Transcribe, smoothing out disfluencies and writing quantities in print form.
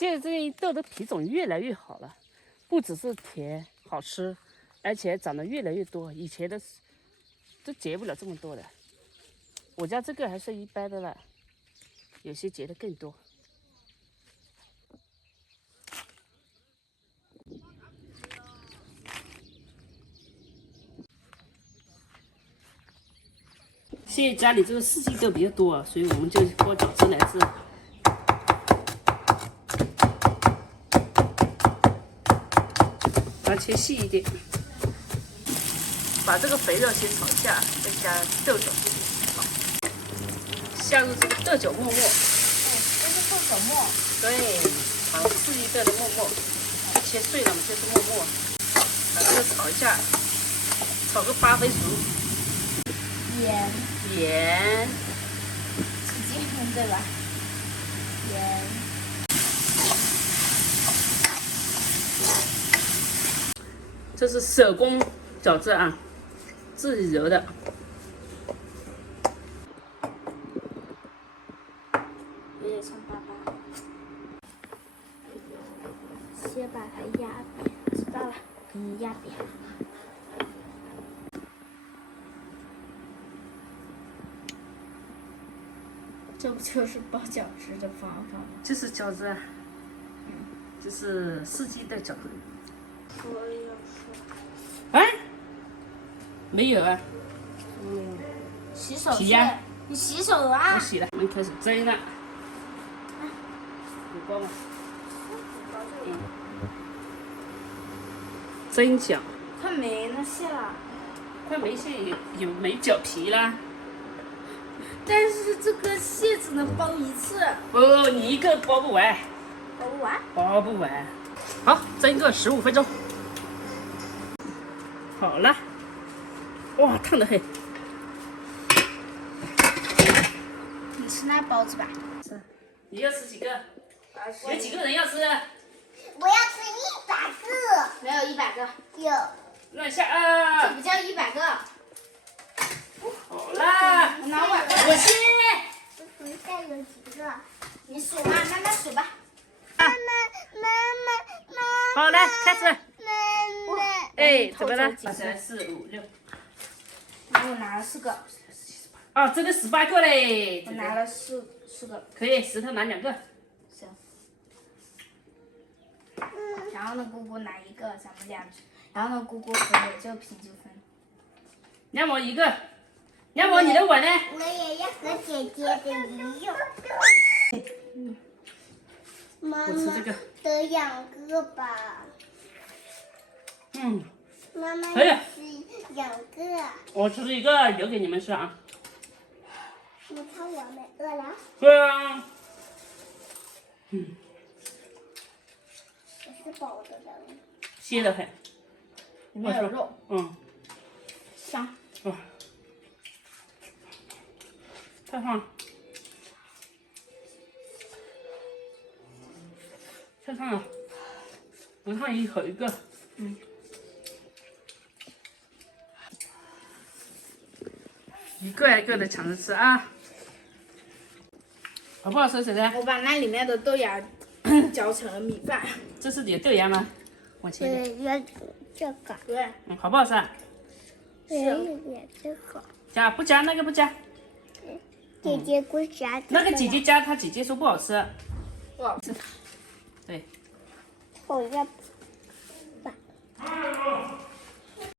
现在这些豆的品种越来越好了，不只是甜好吃，而且长得越来越多。以前的都结不了这么多的，我家这个还是一般的了，有些结的更多。现在家里这个四季豆比较多，所以我们就包饺子来吃。把它切细一点，把这个肥肉先炒一下，再加豆角，好，下入这个豆角沫沫。这是豆角沫。对，炒四季豆的沫沫，切碎了嘛就是沫沫，把这个炒一下，炒个8分熟。盐，起劲对吧？盐。这是手工饺子啊，自己揉的。有点像粑粑。先把它压扁，知道了，给你压扁。这不就是包饺子的方法吗？就是饺子啊，就是四季豆饺子。我也要说。哎，没有啊，洗手去洗呀，你洗手啊！我洗了，我们开始蒸了。有包吗？蒸饺，快没那些了。快没馅有没饺皮啦？但是这个蟹只能包一次，不，你一个包不完，包不完。包不完。好，蒸个15分钟。好了，哇，烫得很。你吃那包子吧。是，你要吃几个？有几个人要吃？我要吃100个。没有100个，有。那下啊，这不叫100个。好啦，我拿碗。我先。这数一下有几个？你数吧，慢慢数吧。妈。好，来开始。妈妈。哎，怎么了？2、3、4、5、6。我拿了4个。啊，这个18个嘞。我拿了四个。可以，石头拿2个。行。然后呢，姑姑拿1个，咱们俩。然后呢，姑姑和我就平就分。两毛1个。两毛你的碗呢？我也要和姐姐的一样。妈妈我吃这个。得2个吧。嗯。妈妈可以。吃2个。我吃1个，留给你们吃啊。你看我们饿了。对啊。我是饱的人。鲜得很。里面有肉。香。哦。太烫了。太烫了。我烫一口1个。一个一个的抢着吃啊。好不好吃，婶婶？我把那里面的豆芽搅成了米饭。这是你的豆芽吗？我切的。对，要这个。对。好不好吃？也这个。加不加？那个不加。姐姐给我夹。那个姐姐加，她姐姐说不好吃。不好吃。对。我要。